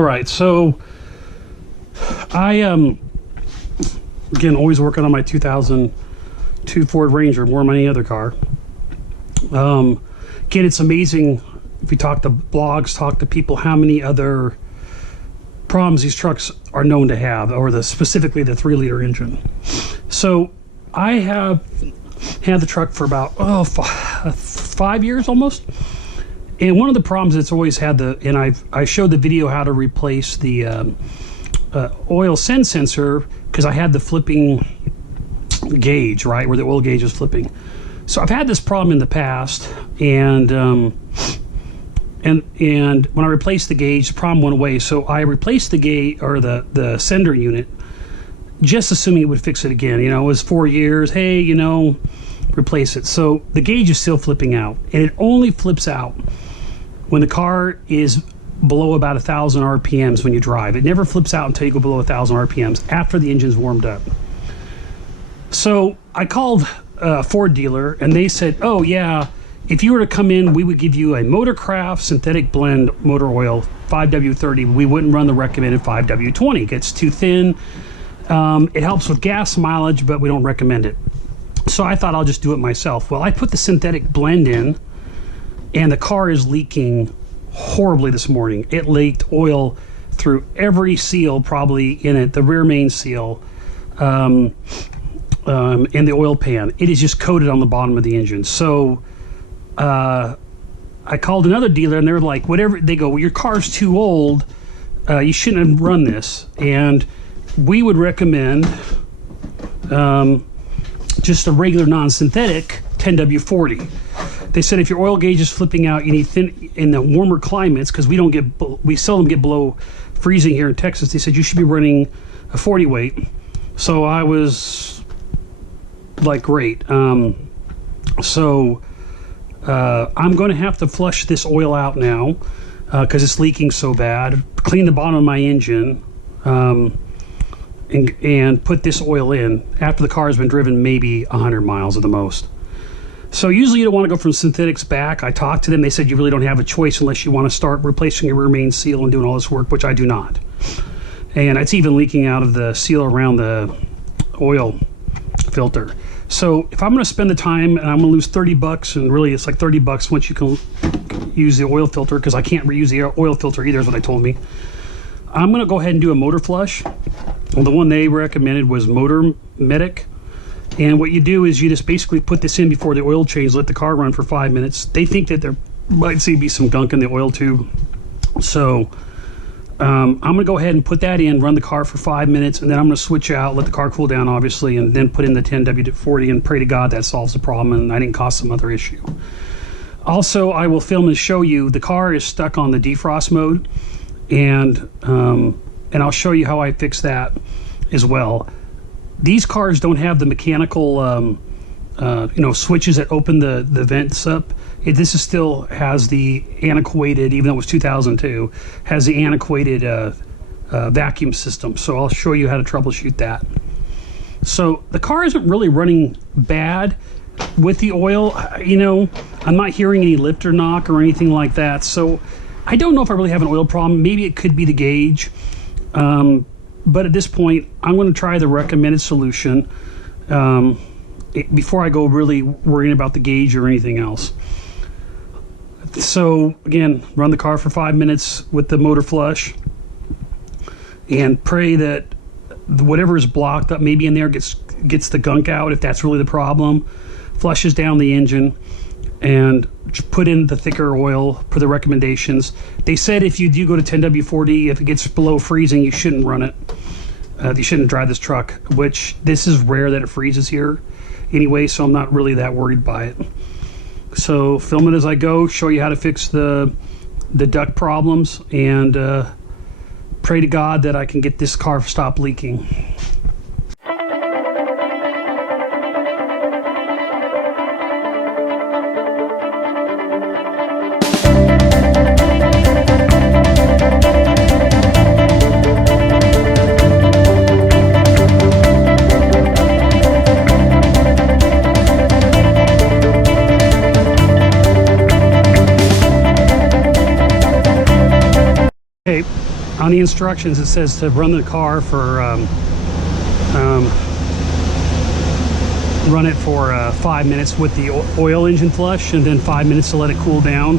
All right, so I again always working on my 2002 Ford Ranger more than any other car. Again, it's amazing if you talk to blogs, talk to people, how many other problems these trucks are known to have, or specifically the 3-liter engine. So I have had the truck for about 5 years almost. And one of the problems it's always had, and I showed the video how to replace the oil send sensor, because I had the flipping gauge, right, where the oil gauge is flipping. So I've had this problem in the past, and when I replaced the gauge, the problem went away. So I replaced the gauge, or the sender unit, just assuming it would fix it again. You know, it was 4 years. Hey, you know, replace it. So the gauge is still flipping out, and it only flips out when the car is below about 1,000 RPMs when you drive. It never flips out until you go below 1,000 RPMs after the engine's warmed up. So I called a Ford dealer, and they said, oh yeah, if you were to come in, we would give you a Motorcraft synthetic blend motor oil 5W30. We wouldn't run the recommended 5W20. It gets too thin. It helps with gas mileage, but we don't recommend it. So I thought I'll just do it myself. Well, I put the synthetic blend in, and the car is leaking horribly this morning. It leaked oil through every seal probably in it, the rear main seal, and the oil pan. It is just coated on the bottom of the engine. So I called another dealer, and they're like, whatever. They go, well, your car's too old. You shouldn't have run this. And we would recommend just a regular non-synthetic 10W40. They said if your oil gauge is flipping out, you need thin in the warmer climates, because we seldom get below freezing here in Texas. They said you should be running a 40 weight. So I was like, great. So I'm going to have to flush this oil out now because it's leaking so bad. Clean the bottom of my engine and put this oil in after the car has been driven maybe 100 miles at the most. So usually you don't want to go from synthetics back. I talked to them. They said you really don't have a choice unless you want to start replacing your rear main seal and doing all this work, which I do not. And it's even leaking out of the seal around the oil filter. So if I'm going to spend the time and I'm going to lose $30, and really it's like $30 once you can use the oil filter, because I can't reuse the oil filter either, is what they told me. I'm going to go ahead and do a motor flush. Well, the one they recommended was Motor Medic. And what you do is you just basically put this in before the oil change, let the car run for 5 minutes. They think that there might be some gunk in the oil tube. So I'm going to go ahead and put that in, run the car for 5 minutes, and then I'm going to switch out, let the car cool down, obviously, and then put in the 10W40 and pray to God that solves the problem and I didn't cause some other issue. Also, I will film and show you the car is stuck on the defrost mode, and I'll show you how I fix that as well. These cars don't have the mechanical switches that open the vents up. This is still has the antiquated, even though it was 2002, has the antiquated vacuum system. So I'll show you how to troubleshoot that. So the car isn't really running bad with the oil. You know, I'm not hearing any lifter knock or anything like that. So I don't know if I really have an oil problem. Maybe it could be the gauge. But at this point, I'm going to try the recommended solution before I go really worrying about the gauge or anything else. So again, run the car for 5 minutes with the motor flush and pray that whatever is blocked up maybe in there gets the gunk out, if that's really the problem. Flushes down the engine and put in the thicker oil per the recommendations. They said if you do go to 10W40, if it gets below freezing, you shouldn't run it. You shouldn't drive this truck, which this is rare that it freezes here anyway, so I'm not really that worried by it. So film it as I go, show you how to fix the duct problems, and pray to God that I can get this car to stop leaking. On the instructions, it says to run the car for run it for 5 minutes with the oil engine flush, and then 5 minutes to let it cool down.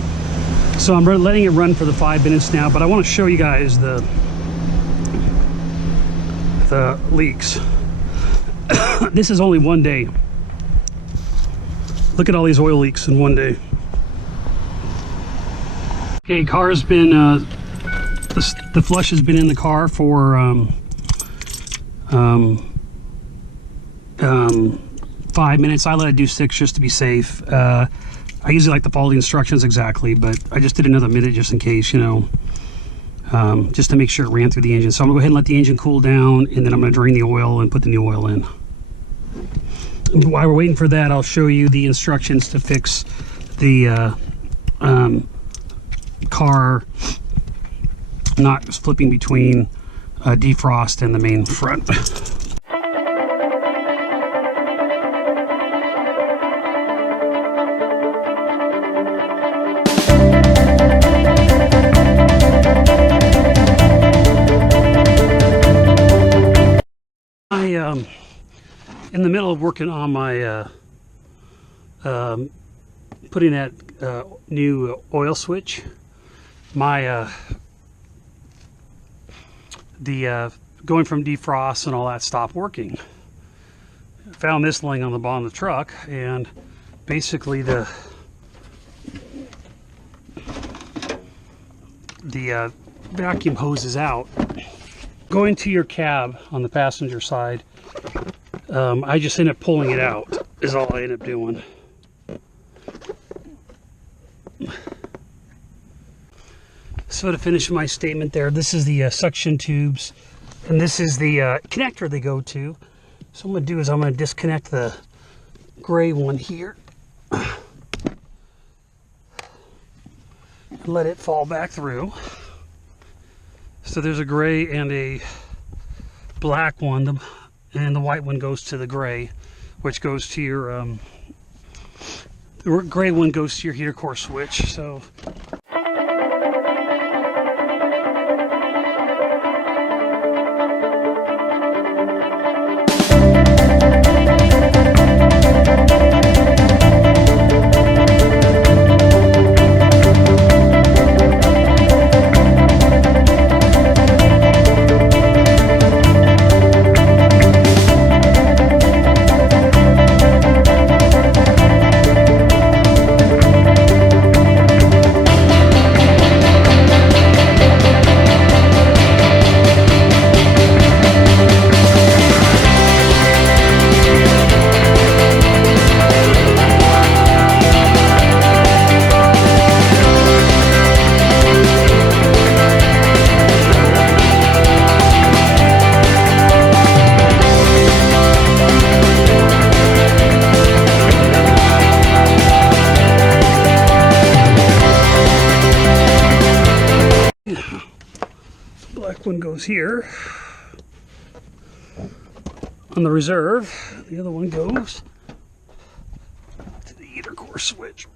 So I'm letting it run for the 5 minutes now, but I want to show you guys the leaks. This is only 1 day. Look at all these oil leaks in 1 day. Okay, car's been the flush has been in the car for 5 minutes. I let it do 6 just to be safe. I usually like to follow the instructions exactly, but I just did another minute just in case, you know, just to make sure it ran through the engine. So I'm gonna go ahead and let the engine cool down, and then I'm gonna drain the oil and put the new oil in. While we're waiting for that, I'll show you the instructions to fix the car not flipping between defrost and the main front. In the middle of working on my putting that new oil switch, my going from defrost and all that stopped working. I found this laying on the bottom of the truck, and basically the vacuum hose is out. Going to your cab on the passenger side, I just end up pulling it out, is all I end up doing. So to finish my statement there, this is the suction tubes, and this is the connector they go to. So what I'm going to do is I'm going to disconnect the gray one here and let it fall back through. So there's a gray and a black one, and the white one goes to the gray, which goes to your the gray one goes to your heater core switch. So black one goes here on the reserve. The other one goes to the heater core switch.